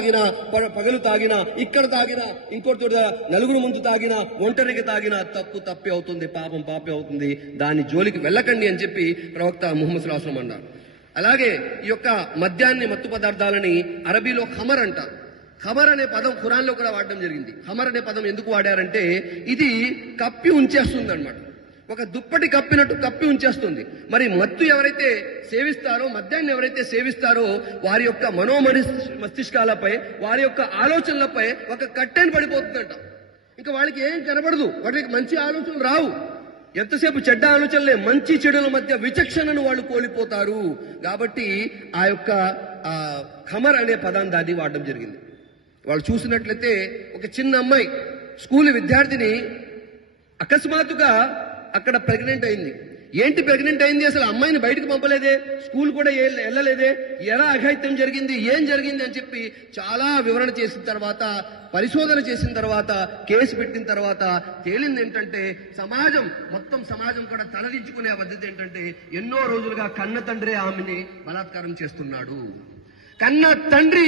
తాగినా, పగలు తాగినా, ఇక్కడ తాగినా, ఇంకోటి నలుగురు ముందు తాగినా, ఒంటరికి తాగినా తప్పే అవుతుంది, పాపం పాపే అవుతుంది, దాని జోలికి వెళ్ళకండి అని చెప్పి ప్రవక్త ముహమ్మద్ సల్లల్లాహు అలైహి వసల్లం అన్నారు. అలాగే ఈ యొక్క మద్యాన్ని, మత్తు పదార్థాలని అరబీలో ఖమర్ అంటారు. ఖమర్ అనే పదం ఖురాన్లో కూడా వాడడం జరిగింది. ఖమర్ అనే పదం ఎందుకు వాడారంటే ఇది కప్పి ఉంచేస్తుంది అన్నమాట. ఒక దుప్పటి కప్పినట్టు కప్పి ఉంచేస్తుంది. మరి మత్తు ఎవరైతే సేవిస్తారో, మద్యాన్ని ఎవరైతే సేవిస్తారో వారి యొక్క మస్తిష్కాలపై, వారి యొక్క ఆలోచనలపై ఒక కట్టెని పడిపోతుందంట. ఇంకా వాళ్ళకి ఏం కనబడదు, వాటికి మంచి ఆలోచనలు రావు. ఎంతసేపు చెడ్డ ఆలోచనలే, మంచి చెడుల మధ్య విచక్షణను వాళ్ళు కోల్పోతారు. కాబట్టి ఆ యొక్క ఖమర్ అనే పదాన్ని దాన్ని వాడడం జరిగింది. వాళ్ళు చూసినట్లయితే ఒక చిన్న అమ్మాయి, స్కూల్ విద్యార్థిని అకస్మాత్తుగా అక్కడ ప్రెగ్నెంట్ అయింది. ఏంటి ప్రెగ్నెంట్ అయింది, అసలు అమ్మాయిని బయటకు పంపలేదే, స్కూల్ కూడా వెళ్ళలేదే, ఎలా అఘాయిత్యం జరిగింది, ఏం జరిగింది అని చెప్పి చాలా వివరణ చేసిన తర్వాత, పరిశోధన చేసిన తర్వాత, కేసు పెట్టిన తర్వాత తేలింది ఏంటంటే మొత్తం సమాజం కూడా తలదించుకునే పద్ధతి ఏంటంటే ఎన్నో రోజులుగా కన్న తండ్రి ఆమెని బలాత్కారం చేస్తున్నాడు. కన్న తండ్రి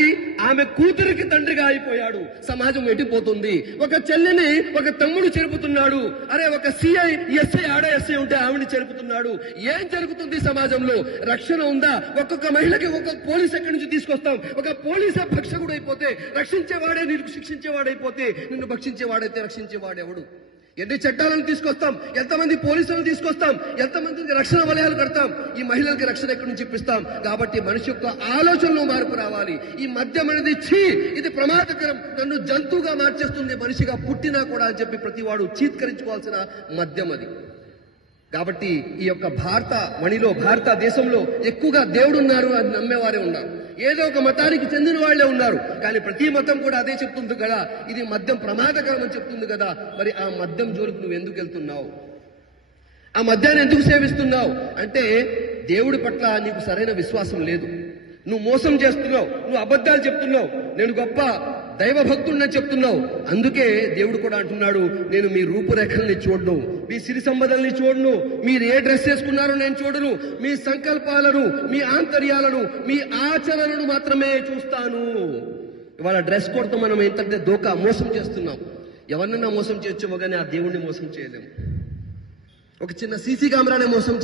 ఆమె కూతురికి తండ్రిగా అయిపోయాడు. సమాజం ఎట్టిపోతుంది. ఒక చెల్లిని ఒక తమ్ముడు చెరుపుతున్నాడు. అరే ఒక సిఐ ఎస్ఐ ఆడ ఎస్ఐ ఉంటే ఆవిడని చెరుపుతున్నాడు. ఏం జరుగుతుంది సమాజంలో? రక్షణ ఉందా? ఒక్కొక్క మహిళకి ఒక్కొక్క పోలీస్ ఎక్కడి నుంచి తీసుకొస్తాం? ఒక పోలీసే భక్షకుడు అయిపోతే, రక్షించేవాడే నిన్ను శిక్షించేవాడైపోతే, నిన్ను భక్షించేవాడైతే రక్షించేవాడెవడు? ఎన్ని చట్టాలను తీసుకొస్తాం, ఎంతమంది పోలీసులను తీసుకొస్తాం, ఎంతమందికి రక్షణ వలయాలు కడతాం, ఈ మహిళలకి రక్షణ ఎక్కడి నుంచి ఇప్పిస్తాం? కాబట్టి మనిషి యొక్క ఆలోచనలో మార్పు రావాలి. ఈ మద్యం అనేది ఇది ప్రమాదకరం, నన్ను జంతువుగా మార్చేస్తుంది, మనిషిగా పుట్టినా కూడా అని చెప్పి ప్రతివాడు చీత్కరించుకోవాల్సిన మద్యం అది. కాబట్టి ఈ యొక్క భారతదేశంలో ఎక్కువగా దేవుడున్నారు అని నమ్మేవారే ఉన్నారు. ఏదో ఒక మతానికి చెందిన వాళ్లే ఉన్నారు. కానీ ప్రతి మతం కూడా అదే చెప్తుంది కదా, ఇది మద్యం ప్రమాదకరం అని చెప్తుంది కదా. మరి ఆ మద్యం జోలికి నువ్వు ఎందుకు వెళ్తున్నావు? ఆ మద్యాన్ని ఎందుకు సేవిస్తున్నావు? అంటే దేవుడి పట్ల నీకు సరైన విశ్వాసం లేదు. నువ్వు మోసం చేస్తున్నావు, నువ్వు అబద్ధాలు చెప్తున్నావు, నేను గొప్ప దైవ భక్తుడిని చెప్తున్నావు. అందుకే దేవుడు కూడా అంటున్నాడు, నేను మీ రూపురేఖల్ని చూడను, మీ సిరి సంపదల్ని చూడను, మీరు ఏ డ్రెస్ వేసుకున్నారో నేను చూడను, మీ సంకల్పాలను, మీ ఆంతర్యాలను, మీ ఆచరణను మాత్రమే చూస్తాను. ఇవాళ డ్రెస్ కోడ్తో మనం ఏంటంటే మోసం చేస్తున్నాం. ఎవరినైనా మోసం చేయొచ్చేమో కానీ ఆ దేవుణ్ణి మోసం చేయలేము. ఒక చిన్న సీసీ కెమెరానే మోసం